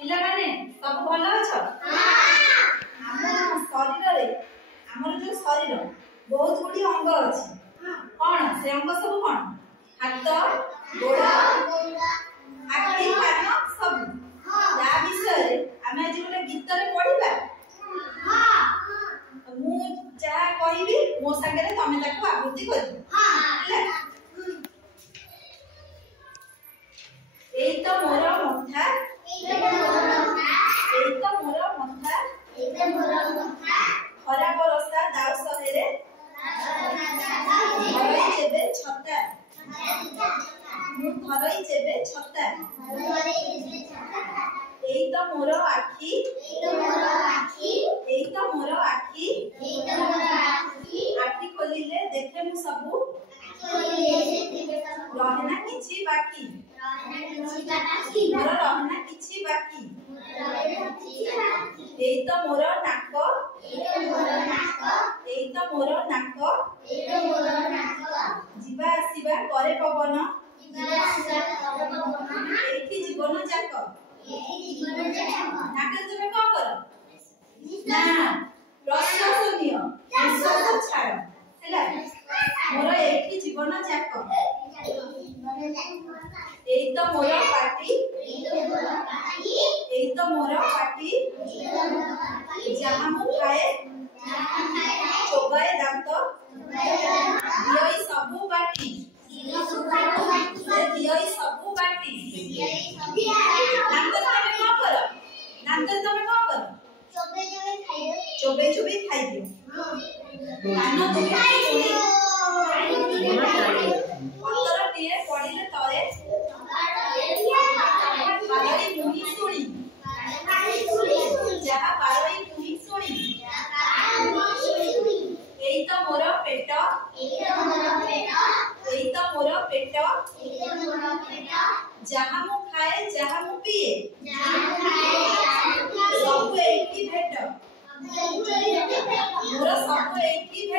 पिला माने सब भल अछ हम शरीर रे हमर जो शरीर बहुत गुडी अंग अछि कोन से अंग सब कोन हाथ गोड़ आखि कान सब या विषय हम आज गोटे गीत रे पढिबा मु जा कहिबी मो संगे रे तमे ताको आवृत्ति करिबो एई तो मोर मथा खरा बरसा दाउ सहेरे धरई जेबे छता मु धरई जेबे छता एई तो मोर आखी आखी खोलिले देखे मु सबु रहना किछि बाकी मोर रहना किछि बाकी एई तो मोर नाक जीवा आसीबा करे पवन एठी जीवन जाक नाक तुमे कोन कर ना प्रशंसनीय विश्वास छाड़ हैला मोर एठी जीवन जाक एई तो मोर पाटी जहाँ मु खाए चोबाए दांत दियई सबु बाटी दांत तमे कोन कर चोबे खाइ दियो कान दुखी पत्तर टिए पडिले तरे पारई मुही सुनी जहाँ पारई मुही सुनी एई तो मोर पेट जहाँ मु खाए जहाँ मु पिए सब एकी भेट मोर सब एकी